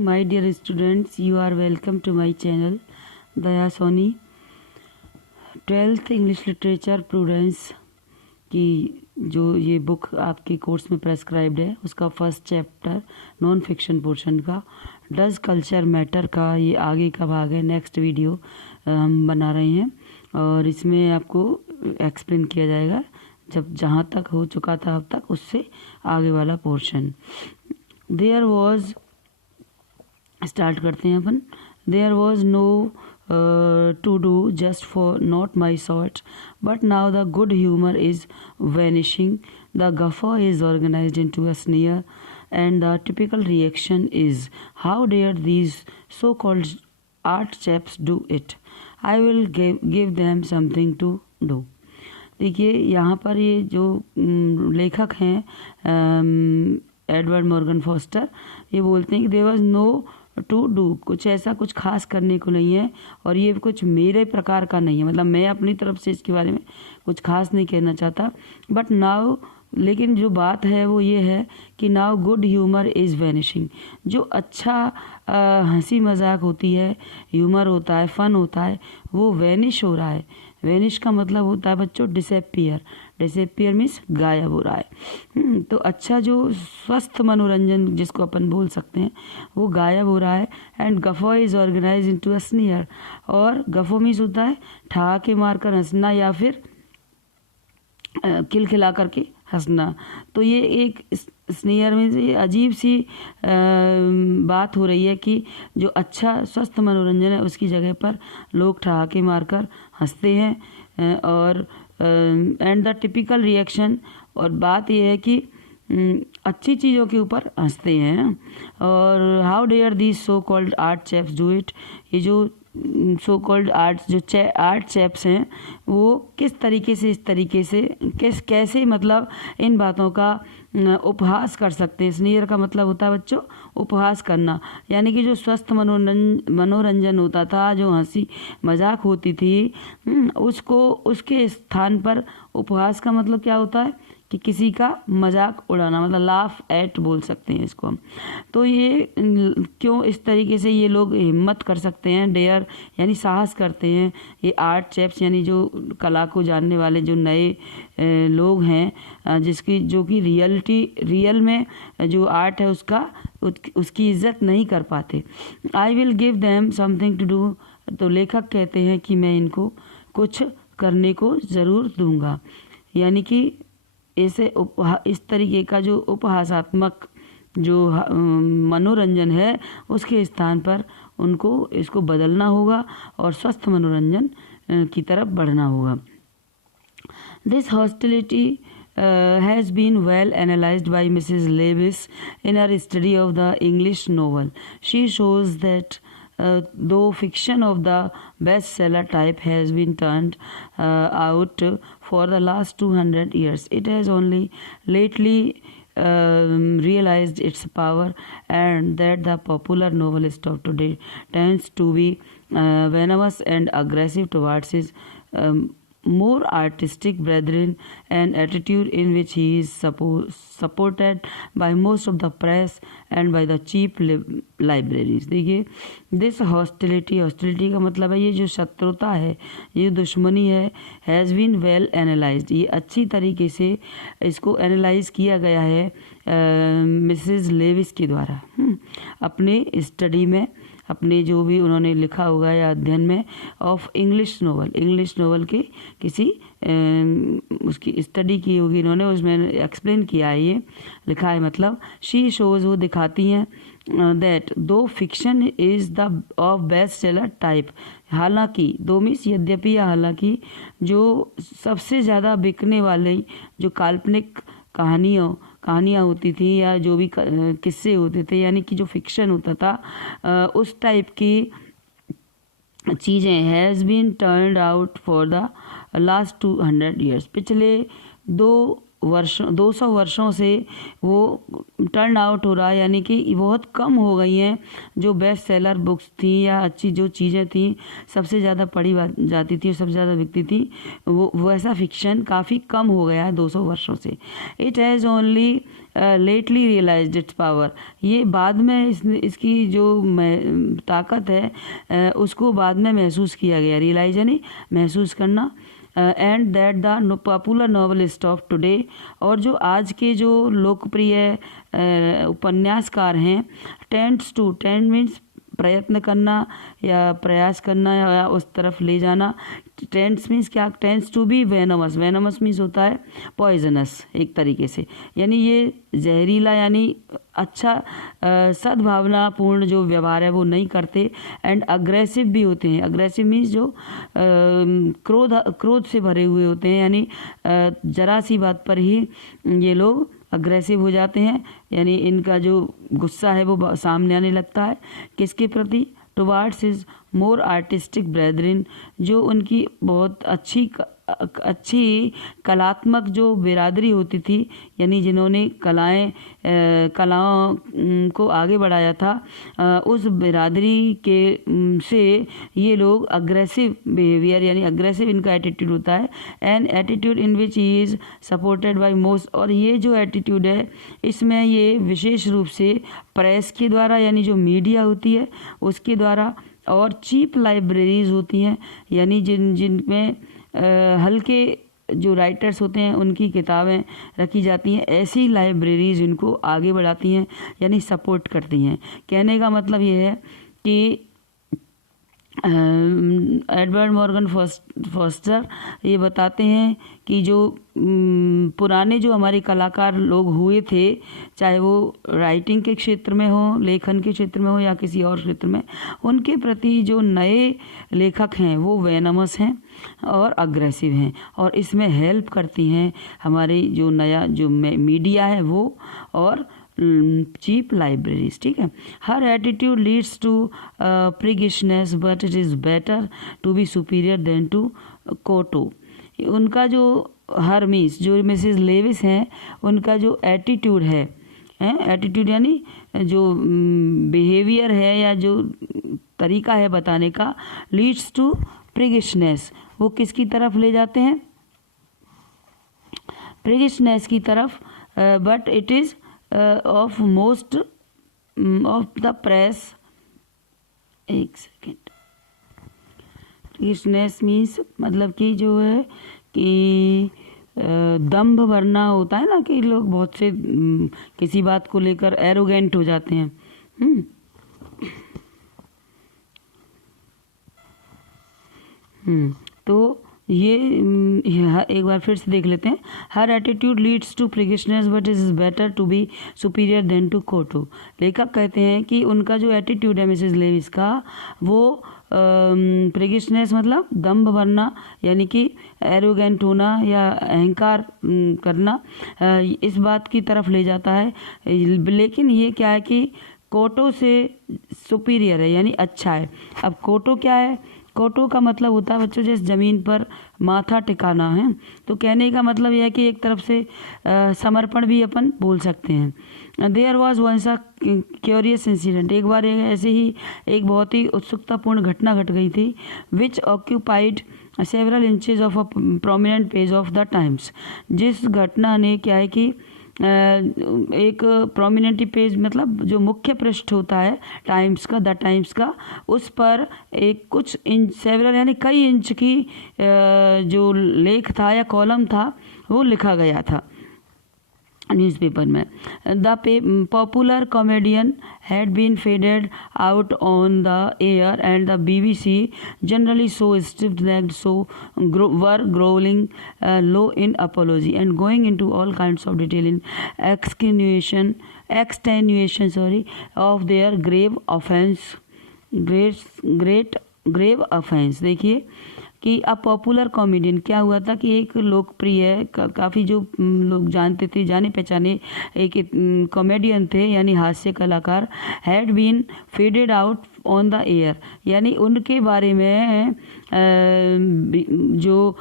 my dear students, you are welcome to my channel Daya Soni. 12th English literature prudence की जो ये book आपके course में प्रेस्क्राइब्ड है उसका first chapter non fiction portion का डज कल्चर मैटर का ये आगे का भाग है। नेक्स्ट वीडियो हम बना रहे हैं और इसमें आपको एक्सप्लेन किया जाएगा जब जहाँ तक हो चुका था अब तक उससे आगे वाला पोर्शन। देयर वॉज स्टार्ट करते हैं अपन। There was no to do just for not my sort, but now the good humor is vanishing, the guffaw is organized into a sneer, and the typical reaction is, how dare these so-called art chaps do it? I will give them something to do. देखिए यहाँ पर ये जो लेखक हैं Edward Morgan foster, ये बोलते हैं कि there was no to do, कुछ ऐसा कुछ खास करने को नहीं है और ये कुछ मेरे प्रकार का नहीं है, मतलब मैं अपनी तरफ से इसके बारे में कुछ खास नहीं कहना चाहता। बट नाउ, लेकिन जो बात है वो ये है कि now good humour is vanishing. जो अच्छा हंसी मजाक होती है, ह्यूमर होता है, फन होता है, वो वैनिश हो रहा है। वैनिश का मतलब होता है बच्चों डिसअपियर। डिसअपियर मीन्स गायब हो रहा है। तो अच्छा जो स्वस्थ मनोरंजन जिसको अपन बोल सकते हैं वो गायब हो रहा है। एंड गफो is organize into a sneer, और गफो मीन्स होता है ठहाके मारकर हंसना या फिर खिलखिला करके हंसना। तो ये एक स्नीयर में ये अजीब सी बात हो रही है कि जो अच्छा स्वस्थ मनोरंजन है उसकी जगह पर लोग ठहाके मारकर हंसते हैं। और एंड द टिपिकल रिएक्शन, और बात यह है कि अच्छी चीज़ों के ऊपर हंसते हैं। और how dare these so called art chaps do it, ये जो सो कॉल्ड आर्ट्स जो आर्ट चैप्स हैं वो किस तरीके से, इस तरीके से कैसे मतलब इन बातों का उपहास कर सकते हैं। स्नीयर का मतलब होता है बच्चों उपहास करना, यानी कि जो स्वस्थ मनोरंजन होता था, जो हंसी मजाक होती थी, उसको उसके स्थान पर उपहास का मतलब क्या होता है कि किसी का मजाक उड़ाना, मतलब लाफ एट बोल सकते हैं इसको हम। तो ये क्यों इस तरीके से ये लोग हिम्मत कर सकते हैं, डेयर यानी साहस करते हैं, ये आर्ट चैप्स यानी जो कला को जानने वाले जो नए लोग हैं, जिसकी जो कि रियल में जो आर्ट है उसकी इज्जत नहीं कर पाते। I will give them something to do, तो लेखक कहते हैं कि मैं इनको कुछ करने को ज़रूर दूंगा, यानी कि इस तरीके का जो उपहासात्मक जो मनोरंजन है उसके स्थान पर उनको इसको बदलना होगा और स्वस्थ मनोरंजन की तरफ बढ़ना होगा। This hostility has been well analyzed by Mrs. Lewis in her study of the English novel. She shows that though fiction of the bestseller type has been turned out for the last 200 years, it has only lately realized its power, and that the popular novelist of today tends to be venomous and aggressive towards his more artistic brethren, an attitude in which he is supported by most of the press and by the cheap libraries। देखिए, this hostility का मतलब है ये जो शत्रुता है, ये दुश्मनी है, हैज़ बीन वेल एनालाइज्ड, ये अच्छी तरीके से इसको एनालाइज किया गया है मिसेस लेविस के द्वारा अपने स्टडी में, अपने जो भी उन्होंने लिखा होगा या अध्ययन में ऑफ इंग्लिश नोवेल के किसी उसकी स्टडी की होगी इन्होंने, उसमें एक्सप्लेन किया है, ये लिखा है मतलब शी शोज, वो दिखाती हैं दैट दो fiction is the of best seller type, हालांकि दो मीन्स यद्यपि या हालांकि जो सबसे ज़्यादा बिकने वाले जो काल्पनिक कहानियाँ होती थी या जो भी किस्से होते थे, यानी कि जो फिक्शन होता था उस टाइप की चीज़ें has been turned out for the last 200 years, पिछले 200 वर्षों से वो टर्न आउट हो रहा है, यानी कि बहुत कम हो गई हैं जो बेस्ट सेलर बुक्स थी या अच्छी जो चीज़ें थी सबसे ज़्यादा पढ़ी जाती थी और सबसे ज़्यादा बिकती थी, वो वैसा फिक्शन काफ़ी कम हो गया है 200 वर्षों से। It has only lately realised its power, ये बाद में इसकी जो ताकत है उसको बाद में महसूस किया गया। रियलाइज यानी महसूस करना। And that the popular novelist of today, और जो आज के जो लोकप्रिय उपन्यासकार हैं, टेंड मीन्स प्रयत्न करना या प्रयास करना या उस तरफ ले जाना। टेंड्स मीन्स क्या? Tends to be venomous, venomous means होता है पॉइजनस एक तरीके से, यानी ये जहरीला यानी अच्छा सद्भावनापूर्ण जो व्यवहार है वो नहीं करते। एंड अग्रेसिव भी होते हैं। अग्रेसिव मीन्स जो क्रोध से भरे हुए होते हैं, यानी जरा सी बात पर ही ये लोग अग्रेसिव हो जाते हैं, यानी इनका जो गुस्सा है वो सामने आने लगता है। किसके प्रति? टुवार्ड्स हिज मोर आर्टिस्टिक ब्रेदरिन, जो उनकी बहुत अच्छी कलात्मक जो बिरादरी होती थी, यानी जिन्होंने कलाओं को आगे बढ़ाया था, उस बिरादरी के से ये लोग अग्रेसिव बिहेवियर यानी अग्रेसिव इनका एटीट्यूड होता है। An attitude in which he is supported by most, और ये जो एटीट्यूड है इसमें ये विशेष रूप से प्रेस के द्वारा यानी जो मीडिया होती है उसके द्वारा, और चीप लाइब्रेरीज होती हैं यानी जिनमें हल्के जो राइटर्स होते हैं उनकी किताबें रखी जाती हैं, ऐसी लाइब्रेरीज इनको आगे बढ़ाती हैं यानी सपोर्ट करती हैं। कहने का मतलब ये है कि एडवर्ड मॉर्गन फोस्टर ये बताते हैं कि जो पुराने जो हमारे कलाकार लोग हुए थे, चाहे वो राइटिंग के क्षेत्र में हो, लेखन के क्षेत्र में हो या किसी और क्षेत्र में, उनके प्रति जो नए लेखक हैं वो वेनमस हैं और अग्रेसिव हैं, और इसमें हेल्प करती हैं हमारी जो नया जो मीडिया है वो और चीप लाइब्रेरीज। ठीक है। Her attitude leads to priggishness but it is better to be superior than to kowtow. उनका जो हर मीन्स जो मिसेस लेविस हैं उनका जो एटीट्यूड है, एटीट्यूड यानी जो बिहेवियर है या जो तरीका है बताने का, लीड्स टू प्रिगिशनेस, वो किसकी तरफ ले जाते हैं? प्रिगिशनेस की तरफ। But it is of most of the press, एक सेकेंड, प्रिगिशनेस मीन्स मतलब कि जो है कि दम्भ भरना होता है ना, कि लोग बहुत से किसी बात को लेकर एरोगेंट हो जाते हैं। तो ये एक बार फिर से देख लेते हैं। Her attitude leads to priggishness but is better to be superior than to kowtow. लेखक कहते हैं कि उनका जो एटीट्यूड है मिसेस लेविस का, वो प्रिगिशनेस मतलब दम्भ भरना यानी कि एरोगेंट होना या अहंकार करना, इस बात की तरफ ले जाता है। लेकिन ये क्या है कि कोटो से सुपीरियर है यानी अच्छा है। अब कोटो क्या है? कोटो का मतलब होता है बच्चों जैसे ज़मीन पर माथा टिकाना है। तो कहने का मतलब यह है कि एक तरफ से समर्पण भी अपन बोल सकते हैं। There was once a curious incident, एक बार ऐसे ही एक बहुत ही उत्सुकतापूर्ण घटना घट गई थी, which occupied several inches of a prominent page of the Times. जिस घटना ने क्या है कि एक प्रोमिनेंट पेज मतलब जो मुख्य पृष्ठ होता है टाइम्स का, द टाइम्स का, उस पर एक कुछ इंच सेवरल यानी कई इंच की जो लेख था या कॉलम था वो लिखा गया था न्यूज़पेपर में। The popular comedian had been faded out on the air and the BBC generally so stiff-necked were growling low in apology and going into all kinds of detail in extenuation of their grave offense, grave offense। देखिए कि अब popular comedian क्या हुआ था कि एक लोकप्रिय काफ़ी जो लोग जानते थे, जाने पहचाने एक कॉमेडियन थे यानी हास्य कलाकार, had been faded out on the air, यानी उनके बारे में जो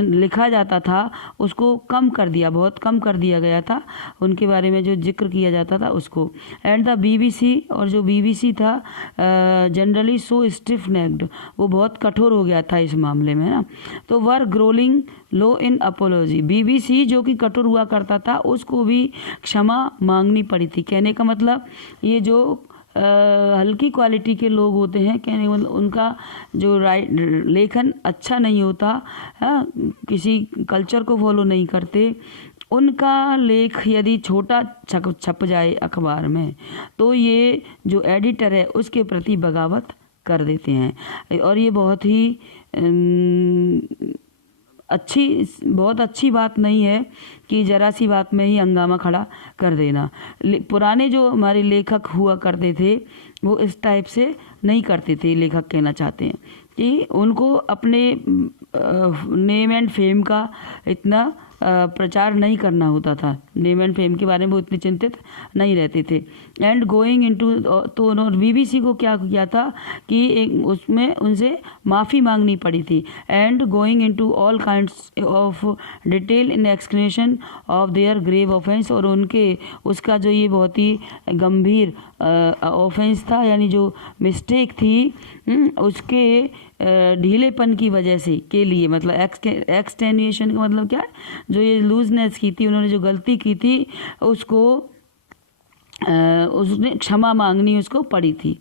लिखा जाता था उसको कम कर दिया, बहुत कम कर दिया गया था, उनके बारे में जो जिक्र किया जाता था उसको। एंड द बीबीसी, और जो बीबीसी था जनरली सो स्टिफ नेक्ड, वो बहुत कठोर हो गया था इस मामले में ना। तो वर ग्रोलिंग लो इन अपोलॉजी, बीबीसी जो कि कठोर हुआ करता था उसको भी क्षमा मांगनी पड़ी थी। कहने का मतलब ये जो हल्की क्वालिटी के लोग होते हैं, कहने मतलब उनका जो लेखन अच्छा नहीं होता, किसी कल्चर को फॉलो नहीं करते, उनका लेख यदि छोटा छप जाए अखबार में तो ये जो एडिटर है उसके प्रति बगावत कर देते हैं। और ये बहुत ही बहुत अच्छी बात नहीं है कि जरा सी बात में ही हंगामा खड़ा कर देना। पुराने जो हमारे लेखक हुआ करते थे वो इस टाइप से नहीं करते थे। लेखक कहना चाहते हैं कि उनको अपने नेम एंड फेम का इतना प्रचार नहीं करना होता था, नेम एंड फेम के बारे में वो इतने चिंतित नहीं रहते थे। एंड गोइंग इनटू, तो उन्होंने बीबीसी को क्या किया था कि उसमें उनसे माफ़ी मांगनी पड़ी थी। And going into all kinds of detail in explanation of their grave offence, और उनके उसका जो ये बहुत ही गंभीर ऑफेंस था, यानी जो मिस्टेक थी उसके ढीलेपन की वजह से के लिए, मतलब एक्सटेन्यूएशन का मतलब क्या है, जो ये लूजनेस की थी, उन्होंने जो गलती की थी उसको उसने क्षमा मांगनी उसको पड़ी थी।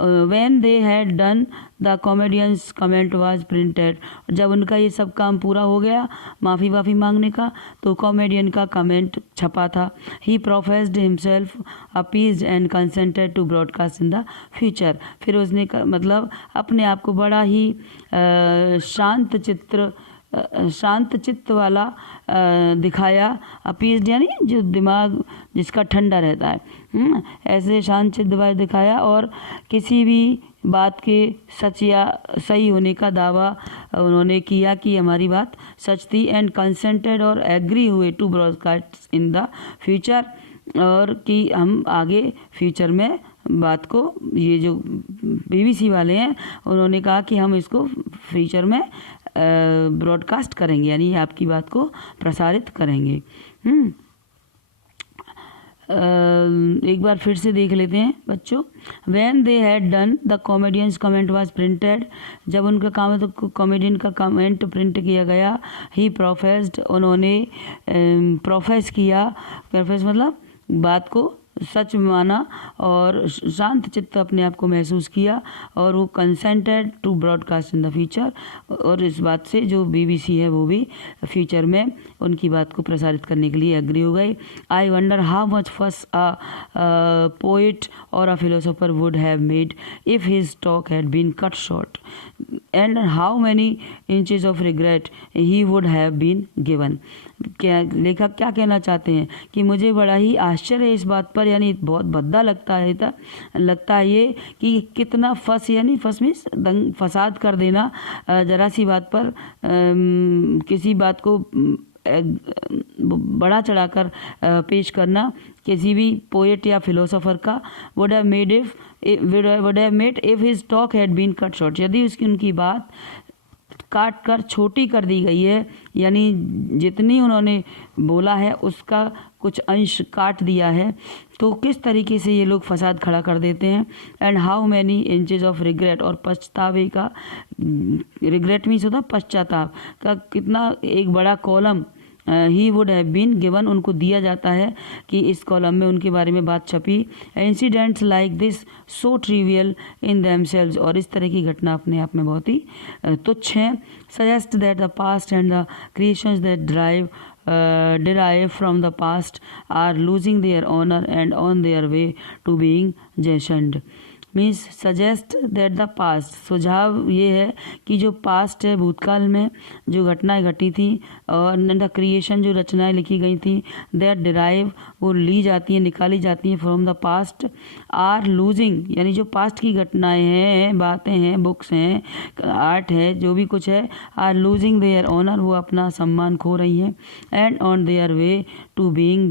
When they had done the comedians comment was printed, जब उनका ये सब काम पूरा हो गया माफ़ी वाफ़ी मांगने का, तो कॉमेडियन का कमेंट छपा था। He professed himself appeased and consented to broadcast in the future, फिर उसने मतलब अपने आप को बड़ा ही शांत चित्त वाला दिखाया। अपीज यानी जो दिमाग जिसका ठंडा रहता है, ऐसे शांत चित्त वाला दिखाया, और किसी भी बात के सच या सही होने का दावा उन्होंने किया कि हमारी बात सच थी। एंड कंसेंटेड, और एग्री हुए to broadcast in the future, और कि हम आगे फ्यूचर में बात को, ये जो बीबीसी वाले हैं उन्होंने कहा कि हम इसको फ्यूचर में ब्रॉडकास्ट करेंगे, यानी आपकी बात को प्रसारित करेंगे। एक बार फिर से देख लेते हैं बच्चों। When they had done the comedian's comment was printed, जब उनका काम तो कॉमेडियन का कमेंट प्रिंट किया गया। ही प्रोफेस्ड, उन्होंने प्रोफेस किया, प्रोफेस मतलब बात को सच माना और शांत चित्त अपने आप को महसूस किया, और वो consented to broadcast in the future, और इस बात से जो बीबीसी है वो भी फ्यूचर में उनकी बात को प्रसारित करने के लिए एग्री हो गई। आई वंडर हाउ मच फस a poet or a philosopher would have made if his talk had been cut short, and how many inches of regret he would have been given. क्या लेखक क्या कहना चाहते हैं कि मुझे बड़ा ही आश्चर्य है इस बात पर, यानी बहुत भद्दा लगता है ये कि कितना फस, यानी फस मीन्स फसाद कर देना, जरा सी बात पर किसी बात को बड़ा चढ़ाकर पेश करना किसी भी पोएट या फिलोसोफर का। Would have made if his talk had been cut short, यदि उनकी बात काट कर छोटी कर दी गई है, यानी जितनी उन्होंने बोला है उसका कुछ अंश काट दिया है, तो किस तरीके से ये लोग फसाद खड़ा कर देते हैं। And how many inches of regret, और पछतावे का, रिग्रेट मीन्स होता पश्चाताप का कितना एक बड़ा column he would have been given, उनको दिया जाता है कि इस कॉलम में उनके बारे में बात छपी। Incidents like this so trivial in themselves, और इस तरह की घटना अपने आप में बहुत ही तुच्छ हैं। Suggest that the past and the creations that derive from the past are losing their honor and on their way to being jeisoned। Means suggest that the past, सुझाव ये है कि जो पास्ट है, भूतकाल में जो घटनाएं घटी थी, और द क्रिएशन जो रचनाएं लिखी गई थी, दैट डिराइव वो ली जाती हैं, निकाली जाती हैं from the past, are losing यानी जो पास्ट की घटनाएं हैं, बातें हैं, बुक्स हैं, आर्ट है, जो भी कुछ है, आर लूजिंग देयर ऑनर, वो अपना सम्मान खो रही हैं, and on their way to being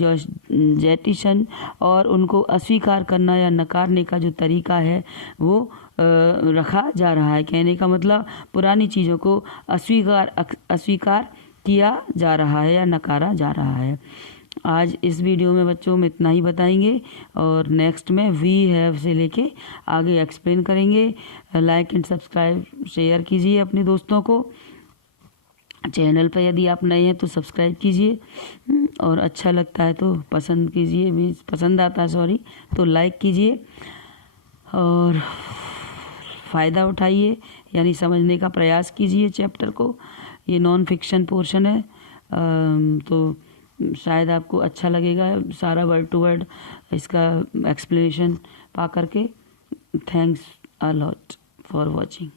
jettison, और उनको अस्वीकार करना या नकारने का जो तरीका है है वो रखा जा रहा है। कहने का मतलब पुरानी चीज़ों को अस्वीकार किया जा रहा है या नकारा जा रहा है। आज इस वीडियो में बच्चों में इतना ही बताएंगे और नेक्स्ट में वी हैव से लेके आगे एक्सप्लेन करेंगे। लाइक एंड सब्सक्राइब शेयर कीजिए अपने दोस्तों को। चैनल पर यदि आप नए हैं तो सब्सक्राइब कीजिए और अच्छा लगता है तो पसंद आता है तो लाइक कीजिए और फ़ायदा उठाइए, यानी समझने का प्रयास कीजिए चैप्टर को। ये नॉन फिक्शन पोर्शन है तो शायद आपको अच्छा लगेगा सारा वर्ड टू वर्ड इसका एक्सप्लेनेशन पा करके। Thanks a lot for watching.